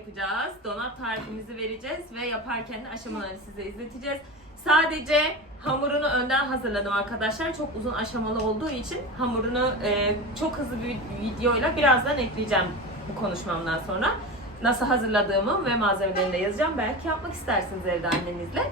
yapacağız. Donat tarifimizi vereceğiz ve yaparken de aşamalarını size izleteceğiz. Sadece hamurunu önden hazırladım arkadaşlar. Çok uzun aşamalı olduğu için hamurunu e, çok hızlı bir videoyla birazdan ekleyeceğim bu konuşmamdan sonra. Nasıl hazırladığımı ve malzemelerini de yazacağım. Belki yapmak istersiniz evde annenizle.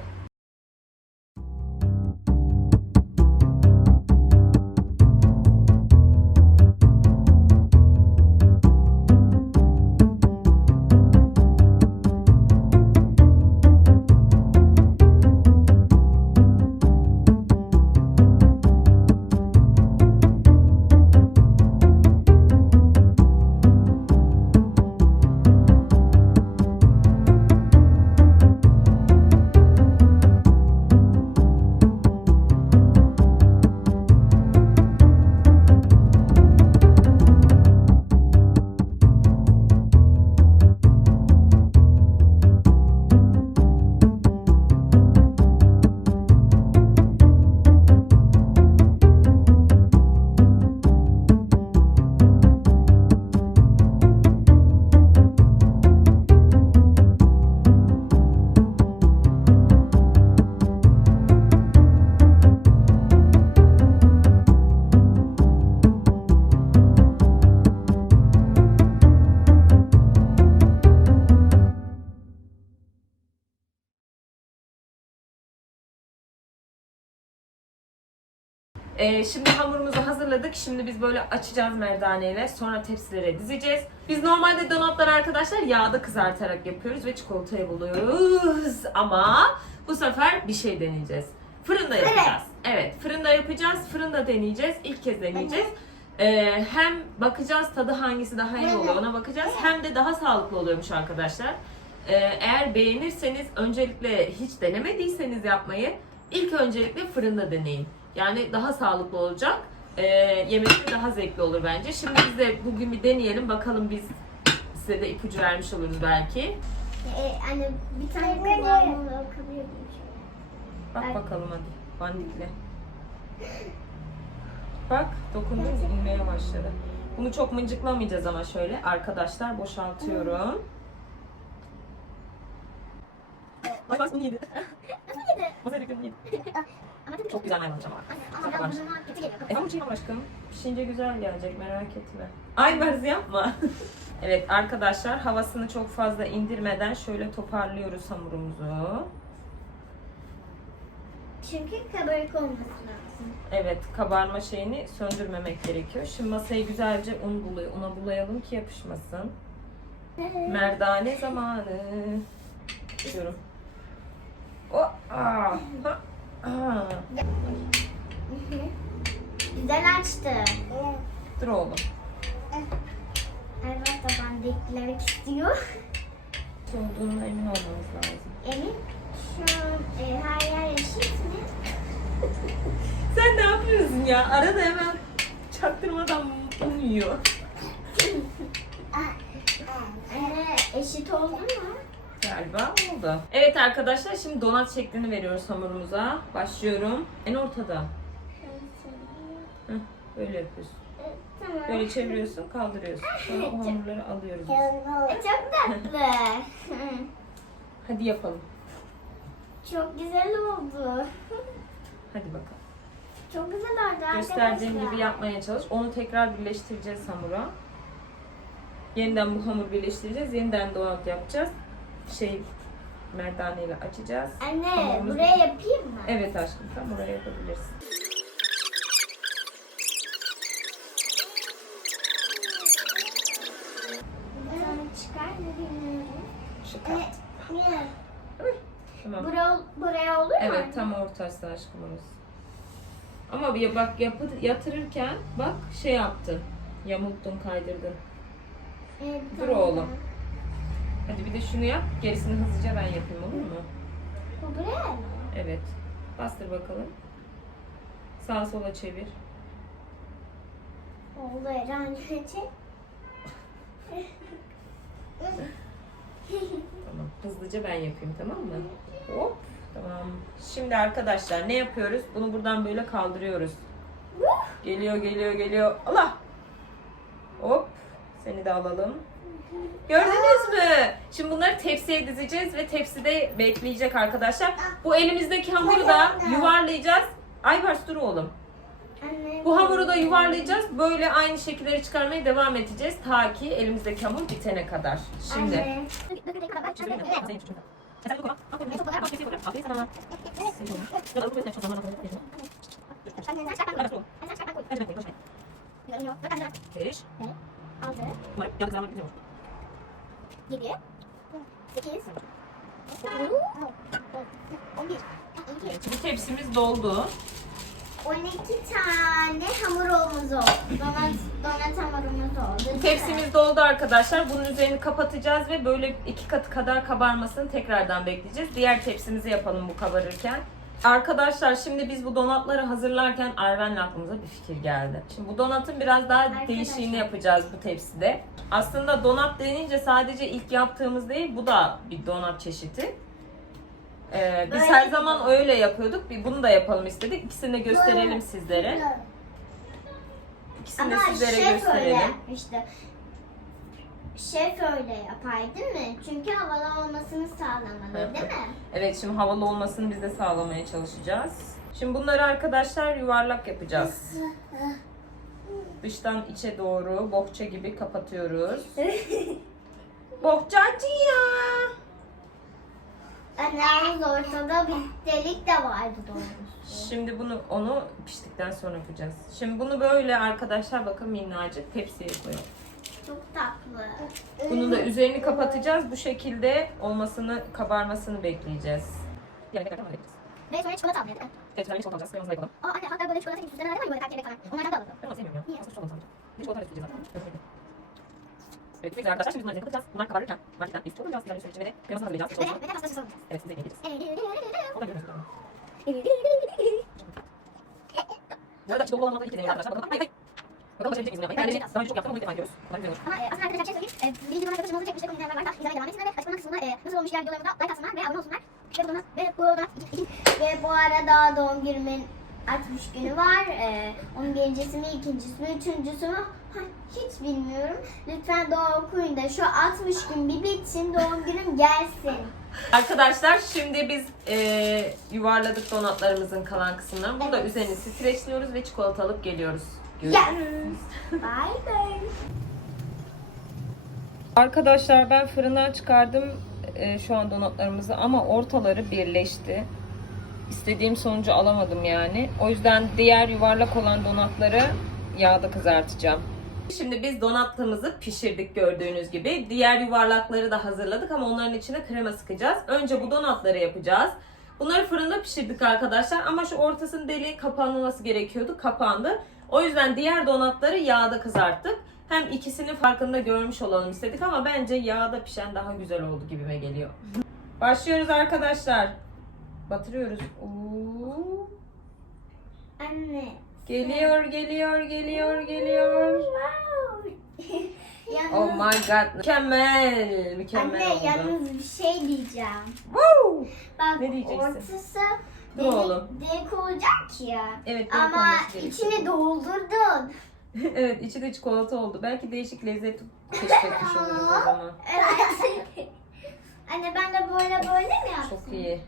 Ee, şimdi hamurumuzu hazırladık. Şimdi biz böyle açacağız merdaneyle. Sonra tepsilere dizeceğiz. Biz normalde donatları arkadaşlar yağda kızartarak yapıyoruz ve çikolataya buluyoruz. Ama bu sefer bir şey deneyeceğiz. Fırında yapacağız. Evet, fırında yapacağız. Fırında deneyeceğiz. İlk kez deneyeceğiz. Ee, hem bakacağız tadı hangisi daha iyi oluyor ona bakacağız. Hem de daha sağlıklı oluyormuş arkadaşlar. Ee, eğer beğenirseniz öncelikle hiç denemediyseniz yapmayı ilk öncelikle fırında deneyin. Yani daha sağlıklı olacak. Ee, yemesi de daha zevkli olur bence. Şimdi biz de bugün bir deneyelim. Bakalım biz size de ipucu vermiş oluruz belki. Ee, anne bir tane kıvamı bakabilir miyim? Bak bakalım hadi. Bandikle. Bak dokundun inmeye başladı. Bunu çok mıncıklamayacağız ama şöyle. Arkadaşlar boşaltıyorum. Bak bak bunu yedi. Masaya döktüm yedi. Ama tabii Çok güzel maymun ama. Ama Çok varmış. burnuma kötü geliyor. E hamur çiğneme aşkım. Pişince güzel gelecek merak etme. Ay Merzi yapma. evet arkadaşlar havasını çok fazla indirmeden şöyle toparlıyoruz hamurumuzu. Çünkü kabarık olması lazım. Evet kabarma şeyini söndürmemek gerekiyor. Şimdi masayı güzelce un buluy una bulayalım ki yapışmasın. Merdane zamanı. Diyorum. Açtı. Dur oğlum. Evet de ben de eklemek istiyor. Soğuduğuna emin olmamız lazım. Emin şu an e, her yer eşit mi? Sen ne yapıyorsun ya? Arada hemen çaktırmadan un yiyor. Anne eşit oldu mu? Galiba oldu. Evet arkadaşlar şimdi donat şeklini veriyoruz hamurumuza. Başlıyorum. En ortada. Heh, böyle yapıyorsun. Tamam. Böyle çeviriyorsun, kaldırıyorsun. Sonra o hamurları alıyoruz. biz. E, çok tatlı. Hadi yapalım. çok güzel oldu. Hadi bakalım. Çok güzel oldu arkadaşlar. Gösterdiğim gibi yapmaya çalış. Onu tekrar birleştireceğiz hamura. Yeniden bu hamur birleştireceğiz. Yeniden donat yapacağız. Şey merdaneyle açacağız. Anne Hamurumuz- buraya yapayım mı? Evet aşkım sen buraya yapabilirsin. Bir tane çıkar mı bilmiyorum. Şu kat. Niye? Tamam. Buraya, buraya olur mu? Evet anne? tam ortası aşkım orası. Ama bir bak yapı, yatırırken bak şey yaptın. Yamulttun kaydırdın. Evet, Dur tamam. oğlum. Hadi bir de şunu yap. Gerisini hızlıca ben yapayım olur mu? Bu buraya mı? Evet. Bastır bakalım. Sağa sola çevir. Oldu anneciğim. Tamam. Hızlıca ben yapayım tamam mı? Hop. Şimdi arkadaşlar ne yapıyoruz? Bunu buradan böyle kaldırıyoruz. Geliyor geliyor geliyor. Allah. Hop. Seni de alalım. Gördünüz mü? Şimdi bunları tepsiye dizeceğiz ve tepside bekleyecek arkadaşlar. Bu elimizdeki hamuru da yuvarlayacağız. Aybars dur oğlum. Bu hamuru da yuvarlayacağız. Böyle aynı şekilleri çıkarmaya devam edeceğiz. Ta ki elimizdeki hamur bitene kadar. Şimdi. Altı. Yedi. Sekiz. On bir. Şimdi tepsimiz doldu. 12 tane hamurumuz oldu. Donat, donat hamurumuz oldu. Tepsimiz doldu arkadaşlar. Bunun üzerini kapatacağız ve böyle iki katı kadar kabarmasını tekrardan bekleyeceğiz. Diğer tepsimizi yapalım bu kabarırken. Arkadaşlar şimdi biz bu donatları hazırlarken Arven'le aklımıza bir fikir geldi. Şimdi bu donatın biraz daha Arkadaşlar. değişiğini yapacağız bu tepside. Aslında donat denince sadece ilk yaptığımız değil bu da bir donat çeşidi. Ee, biz Böyle her zaman öyle yapıyorduk. Bir bunu da yapalım istedik. İkisini de gösterelim sizlere. İkisini de Ama sizlere şef öyle gösterelim. yapmıştı. Şef öyle yapar değil mi? Çünkü havalı olmasını sağlamalı değil mi? Evet şimdi havalı olmasını biz de sağlamaya çalışacağız. Şimdi bunları arkadaşlar yuvarlak yapacağız. Dıştan içe doğru bohça gibi kapatıyoruz. Bohçacı ya. Anne yalnız ortada bir delik de vardı doğrusu. Şimdi bunu onu piştikten sonra yapacağız. Şimdi bunu böyle arkadaşlar bakın minnacık tepsiye koyalım. Çok tatlı. Bunun da üzerini kapatacağız. Bu şekilde olmasını, kabarmasını bekleyeceğiz. Yani tekrar devam edeceğiz. Ve sonra çikolata almaya değil mi? Tekrar çikolata alacağız. Kırmızı yapalım. Aa anne hatta böyle çikolata gibi süslemeler var ya böyle takip falan. Onlardan da alalım. Ben onu sevmiyorum ya. Niye? Aslında çikolata alacağım. Bir çikolata üstüne zaten. Evet, güzel arkadaşlar. Şimdi bunların üzerine kapatacağız. Bunlar kabarırken marketten biz çoğalacağız. Yani şöyle içine de kremasını hazırlayacağız. Ve Çoğalacağız. ve de pasta süsü alacağız. Evet, siz de ekleyebiliriz. O da görüyorsunuz. Bu arada çikolata olanlarda iki deneyelim arkadaşlar. Bakalım. Hayır, hayır. Bakalım başarabilecek miyiz bunu yapmayı? Ben daha önce çok yaptım ama ilk defa yapıyoruz. Bunlar güzel olur. Ama e, aslında arkadaşlar bir şey söyleyeyim. E, birinci dönem arkadaşım olacak çekmiştik. O izleyenler varsa izlemeye devam etsinler ve açıklama kısmında e, nasıl olmuş diğer videolarımda like atsınlar ve abone olsunlar. Ve bu donat ve bu donat ve bu arada doğum günümün 60 günü var. E, onun birincisi mi, ikincisi mi, üçüncüsü mü? Ha, hiç bilmiyorum. Lütfen dua okuyun da şu 60 gün bir bitsin doğum günüm gelsin. Arkadaşlar şimdi biz eee, yuvarladık donatlarımızın kalan kısımlarını. Bunu da üzerini streçliyoruz ve çikolata alıp geliyoruz. Yes. bye bye. Arkadaşlar ben fırından çıkardım e, şu an donatlarımızı ama ortaları birleşti. İstediğim sonucu alamadım yani. O yüzden diğer yuvarlak olan donatları yağda kızartacağım. Şimdi biz donatlığımızı pişirdik gördüğünüz gibi. Diğer yuvarlakları da hazırladık ama onların içine krema sıkacağız. Önce bu donatları yapacağız. Bunları fırında pişirdik arkadaşlar ama şu ortasının deliği kapanması gerekiyordu. Kapandı. O yüzden diğer donatları yağda kızarttık. Hem ikisinin farkında görmüş olalım istedik ama bence yağda pişen daha güzel oldu gibime geliyor. Başlıyoruz arkadaşlar. Batırıyoruz. Oo. Anne. Geliyor, geliyor, geliyor, geliyor. Yalnız, Oh my god. Mükemmel. Mükemmel anne oldu. yalnız bir şey diyeceğim. Woo! Bak Ne diyeceksin? ortası Dur delik, oğlum. delik olacak ya. Evet, delik Ama içini doldurdun. evet, içi de çikolata oldu. Belki değişik lezzet keşfetmiş oluruz o zaman. Evet. Anne ben de böyle böyle mi yaptım? Çok iyi.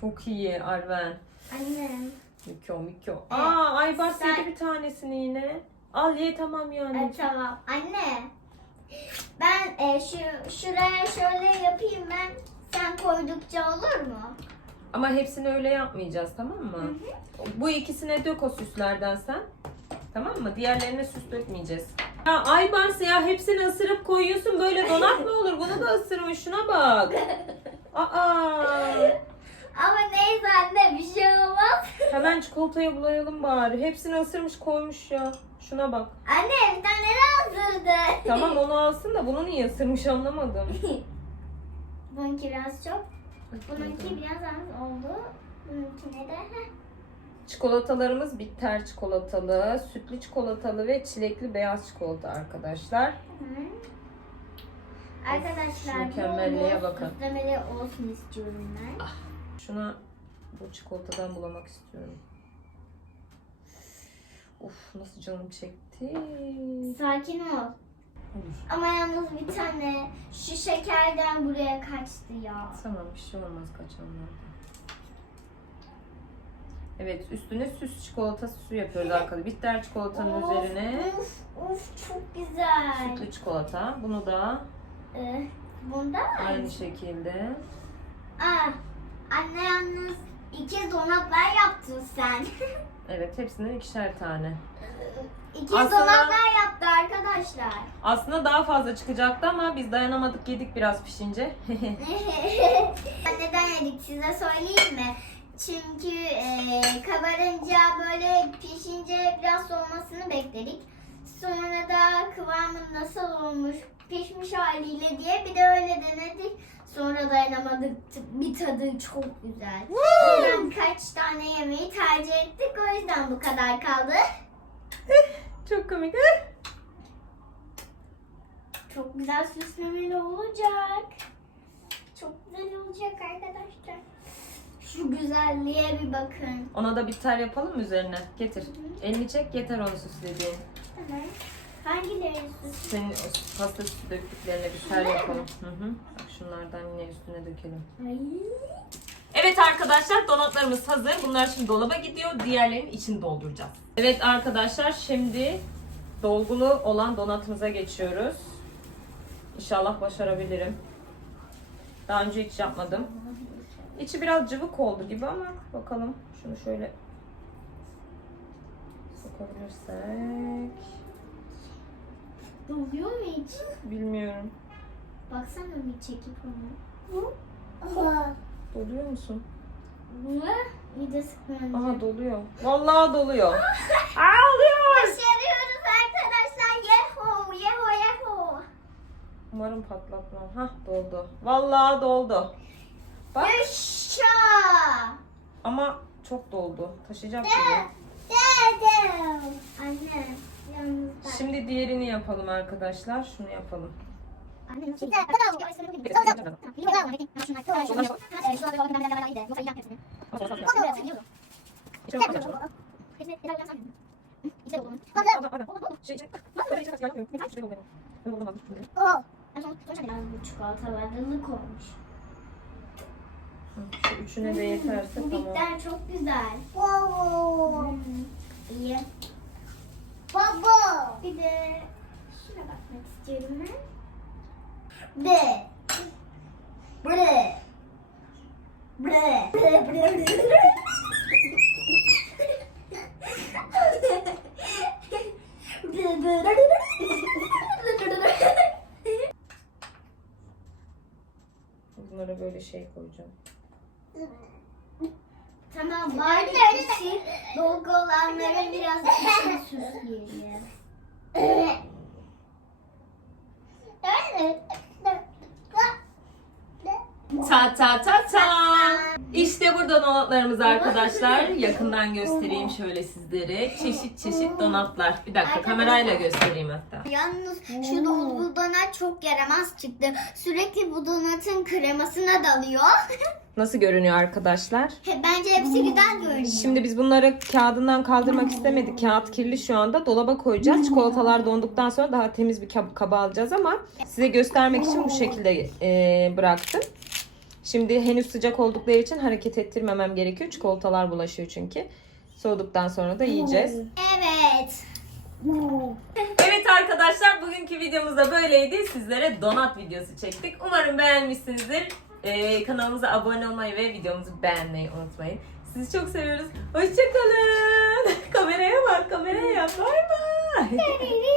Çok iyi Arven. Anne. Mükyo, mükyo. Aa, Aybars Sen- yedi bir tanesini yine. Al ye tamam yani. Evet, tamam. Anne. Ben e, şu şuraya şöyle yapayım ben. Sen koydukça olur mu? Ama hepsini öyle yapmayacağız tamam mı? Bu ikisine dök o süslerden sen. Tamam mı? Diğerlerine süs dökmeyeceğiz. Ya Aybars ya hepsini ısırıp koyuyorsun böyle donat mı olur? Bunu da ısırmış şuna bak. Aa. Ama neyse anne bir şey olmaz. Hemen çikolataya bulayalım bari. Hepsini ısırmış koymuş ya. Şuna bak. Anne bir tane de hazırdı. Tamam onu alsın da bunu niye ısırmış anlamadım. Bununki biraz çok. Bununki biraz az oldu. Bununkine de heh. Çikolatalarımız bitter çikolatalı, sütlü çikolatalı ve çilekli beyaz çikolata arkadaşlar. Hı. Arkadaşlar mükemmelliğe bakın. süslemeli olsun istiyorum ben. Şuna bu çikolatadan bulamak istiyorum. Of nasıl canım çekti. Sakin ol. Olur. Ama yalnız bir tane şu şekerden buraya kaçtı ya. Tamam bir şey olmaz kaçanlarda. Evet üstüne süs çikolata süsü yapıyoruz arkadaşlar. Bitter çikolatanın Of, üzerine Uf, uf çok güzel. sütlü çikolata. Bunu da Ee, bunda mı? aynı şekilde. Aa, anne yalnız iki donatlar yaptın sen. Evet hepsinden ikişer tane. iki Aslında- donatlar yaptı arkadaşlar. Aslında daha fazla çıkacaktı ama biz dayanamadık yedik biraz pişince. Neden yedik size söyleyeyim mi? Çünkü e, kabarınca böyle pişince biraz soğumasını bekledik. Sonra da kıvamı nasıl olmuş pişmiş haliyle diye bir de öyle denedik. Sonra dayanamadık. Bir tadı çok güzel. O yüzden birkaç tane yemeği tercih ettik. O yüzden bu kadar kaldı. Çok komik. Çok güzel süslemeli olacak. Çok güzel olacak arkadaşlar. Şu güzelliğe bir bakın. Ona da bitter yapalım mı üzerine? Getir. Elini çek yeter onu süslediğin. Tamam. Hangileri süs? Senin o pasta döktüklerine bitter yapalım. Hı hı. Şunlardan yine üstüne dökelim. Evet arkadaşlar donatlarımız hazır. Bunlar şimdi dolaba gidiyor. Diğerlerinin içini dolduracağız. Evet arkadaşlar şimdi dolgulu olan donatımıza geçiyoruz. İnşallah başarabilirim. Daha önce hiç yapmadım. İçi biraz cıvık oldu gibi ama bakalım. Şunu şöyle sokabilirsek. Doluyor mu hiç? Bilmiyorum. Baksana bir çekip onu. Doluyor musun? Bu bir de sıkıntı. Aha doluyor. Vallahi doluyor. Ağlıyor. Başarıyoruz arkadaşlar. Yeho, yeho, yeho. Umarım patlatmam. Hah doldu. Vallahi doldu. Bak Yaşa. ama çok doldu. Taşıyacak gibi. Dedim. Anne, yalnız. Şimdi diğerini yapalım arkadaşlar. Şunu yapalım. Anne nasıl? Bu çikolatalar ılık olmuş. Şu üçüne de yeterse Bu tamam. bitter çok güzel. İyi. Baba. Bir de şuna bakmak istiyorum ben. De. Bre. Bre. Bre bre bre. Bunlara böyle şey koyacağım. Tamam bari içi dolgu olanlara biraz içini süsleyelim. Ta ta ta ta. İşte burada donatlarımız arkadaşlar. Yakından göstereyim şöyle sizlere. Çeşit çeşit donatlar. Bir dakika kamerayla göstereyim hatta. Yalnız şu dolgu donat çok yaramaz çıktı. Sürekli bu donatın kremasına dalıyor. Nasıl görünüyor arkadaşlar? Bence hepsi güzel görünüyor. Şimdi biz bunları kağıdından kaldırmak istemedik. Kağıt kirli şu anda. Dolaba koyacağız. Çikolatalar donduktan sonra daha temiz bir kab- kaba alacağız ama size göstermek için bu şekilde e, bıraktım. Şimdi henüz sıcak oldukları için hareket ettirmemem gerekiyor. Çikolatalar bulaşıyor çünkü. Soğuduktan sonra da yiyeceğiz. Evet. Evet arkadaşlar bugünkü videomuz da böyleydi. Sizlere donat videosu çektik. Umarım beğenmişsinizdir. Ee, kanalımıza abone olmayı ve videomuzu beğenmeyi unutmayın. Sizi çok seviyoruz. Hoşçakalın. kameraya bak kameraya. Bay bay.